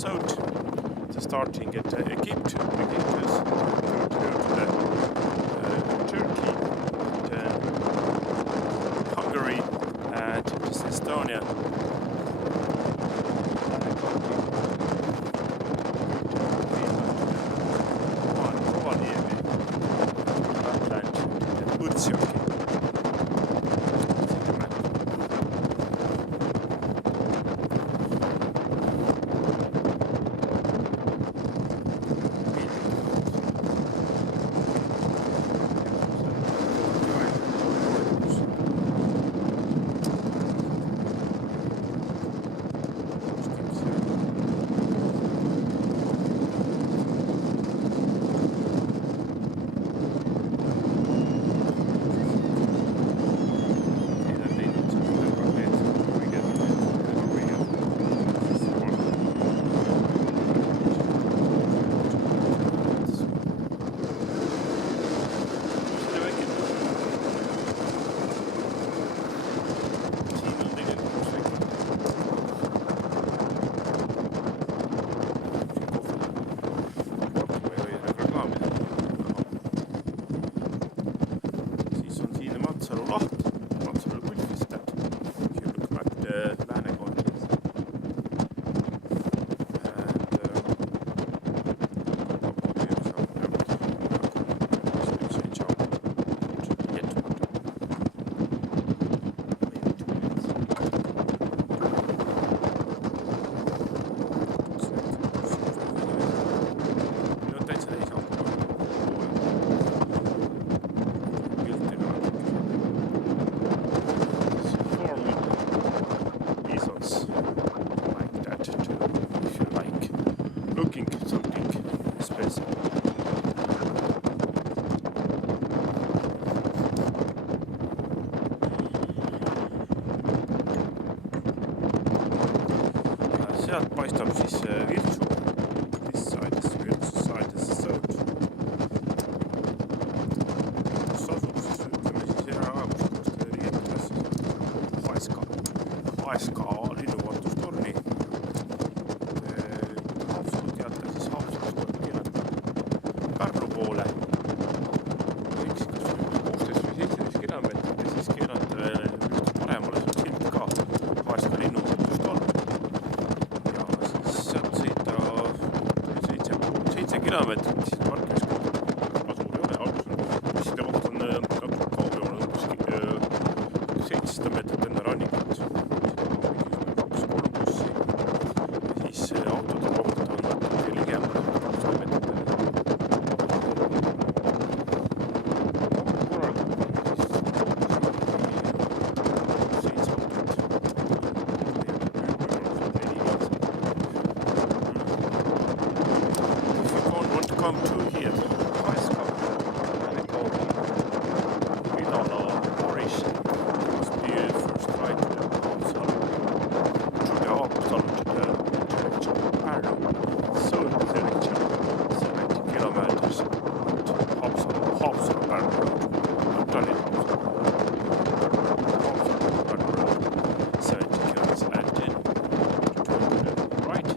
south, the starting at Egypt, Turkey, Hungary, and Estonia. Sealt paistab siis Virtsu, Virtsu saides sõud. Kus asub siis, ütleme siis eraäärmuskoostöö riietas Haeska linnuvatustorni. Haapsalu teate siis Haapsalust on keerata Pärnu poole. Võiks kas 16 või 17 kilomeetrit ja siis keerata veel just paremale seal silt ka Haeska linnuvatustorn. 7 kilomeetrit, siis parkimiskoht asub ei ole, busside koht on natuke kaugemal, 700 meetrit enne rannikut. 2-3 bussi ja siis autode koht on natuke ligemal, 200 meetrit enne. Korralikult on siis 7 autot. Come to here, Haeska, and they call it Vidala operation. It must be first right to the Haapsalu to the direction of Pärnu, south direction, 70 kilometers, Haapsalu Pärnu road, not Tallinna Haapsalu Pärnu road, 70 kilometers, and then to the right,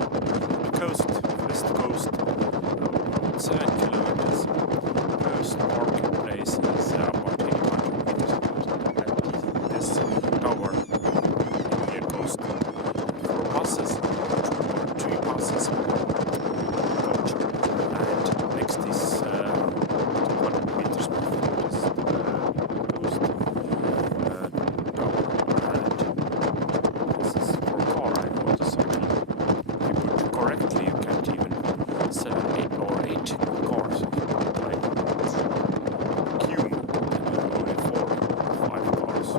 the coast, west coast. 7 kilometers. First marketplace is about 800 meters from this tower near coast. For buses, 3 buses, coach, and next is 200 meters from this coast tower, and this is for car and motorcycle. If you put it correctly, you can't even 7, 8 or 8 cars like Cume, only 4 or 5 cars.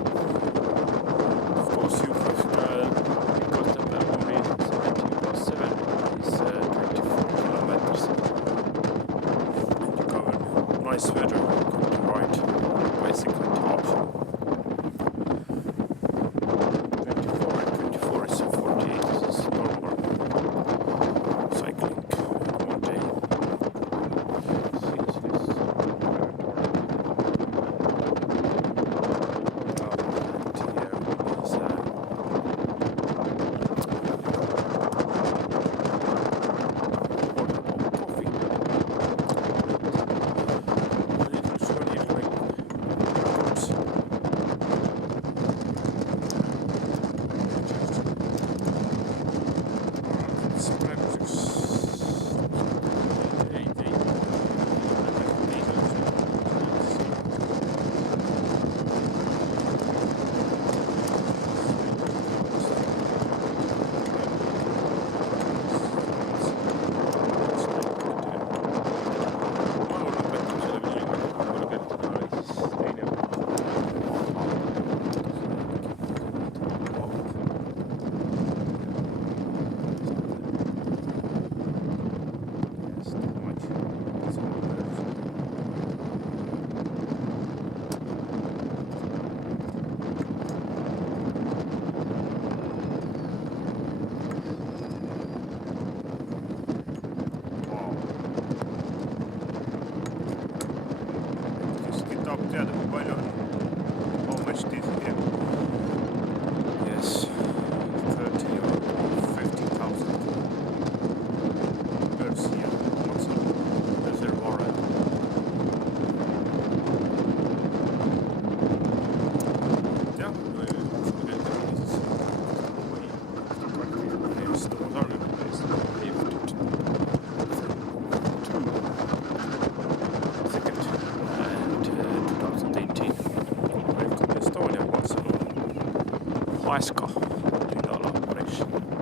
Maeska, Lilla Operation.